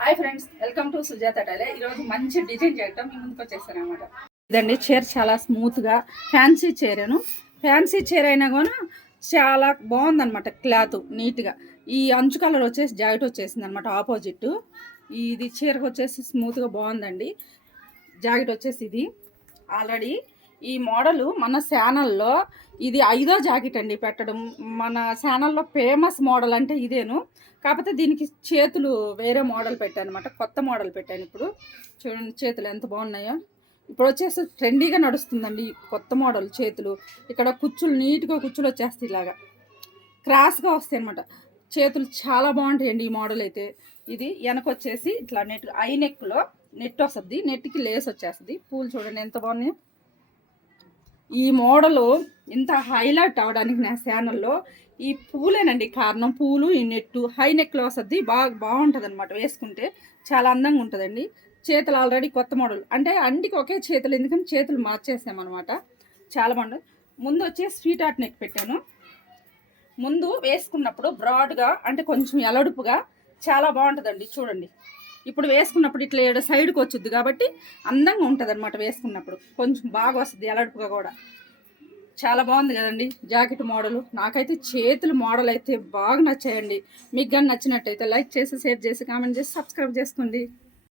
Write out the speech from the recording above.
Hi friends, welcome to Sujatha tailor. ఈరోజు మంచి design చేయటం మీ ముందుకు వచ్చేస్తాను అనమాట. ఇదండి చీర చాలా స్మూత్గా ఫ్యాన్సీ చీరను. ఫ్యాన్సీ చీర అయినా కూడా చాలా బాగుందన్నమాట. క్లాత్ నీట్గా ఈ అంచు కలర్ వచ్చేసి జాకెట్ వచ్చేసింది అనమాట. ఆపోజిట్ ఇది చీరకు వచ్చేసి స్మూత్గా బాగుందండి. జాకెట్ వచ్చేసి ఇది ఆల్రెడీ ఈ మోడలు మన ఛానల్లో ఇది 5వ జాకెట్ అండి పెట్టడం. మన ఛానల్లో ఫేమస్ మోడల్ అంటే ఇదేను. కాకపోతే దీనికి చేతులు వేరే మోడల్ పెట్టాను అనమాట. కొత్త మోడల్ పెట్టాను. ఇప్పుడు చూడండి చేతులు ఎంత బాగున్నాయో. ఇప్పుడు వచ్చేసి ట్రెండీగా నడుస్తుందండి కొత్త మోడల్. చేతులు ఇక్కడ కుచ్చులు నీట్గా కుచ్చులు వచ్చేస్తాయి, ఇలాగా క్రాస్గా వస్తాయి అనమాట. చేతులు చాలా బాగుంటాయండి ఈ మోడల్ అయితే. ఇది వెనక వచ్చేసి ఇట్లా నెట్ ఐ నెక్లో నెట్ వస్తుంది, నెట్కి లేస్ వచ్చేస్తుంది. పూలు చూడండి ఎంత బాగున్నాయో. ఈ మోడలు ఇంత హైలైట్ అవడానికి నా ఛానల్లో ఈ పూలేనండి కారణం. పూలు, ఈ నెట్టు హై నెక్లో వస్తుంది, బాగుంటుంది అనమాట. వేసుకుంటే చాలా అందంగా ఉంటుందండి. చేతులు ఆల్రెడీ కొత్త మోడల్ అంటే అంటికి ఒకే చేతులు, ఎందుకంటే చేతులు మార్చేసామన్నమాట. చాలా బాగుంటుంది. ముందు వచ్చి స్వీట్ హార్ట్ నెక్ పెట్టాను. ముందు వేసుకున్నప్పుడు బ్రాడ్గా అంటే కొంచెం ఎలడుపుగా చాలా బాగుంటుందండి. చూడండి ఇప్పుడు వేసుకున్నప్పుడు ఇట్లా ఏడు సైడ్కి వచ్చుద్ది కాబట్టి అందంగా ఉంటుంది అనమాట. వేసుకున్నప్పుడు కొంచెం బాగా వస్తుంది ఎలడుపుగా కూడా. చాలా బాగుంది కదండి జాకెట్ మోడలు. నాకైతే చేతుల మోడల్ అయితే బాగా నచ్చాయండి. మీకు కానీ నచ్చినట్టయితే లైక్ చేసి, షేర్ చేసి, కామెంట్ చేసి, సబ్స్క్రైబ్ చేసుకోండి.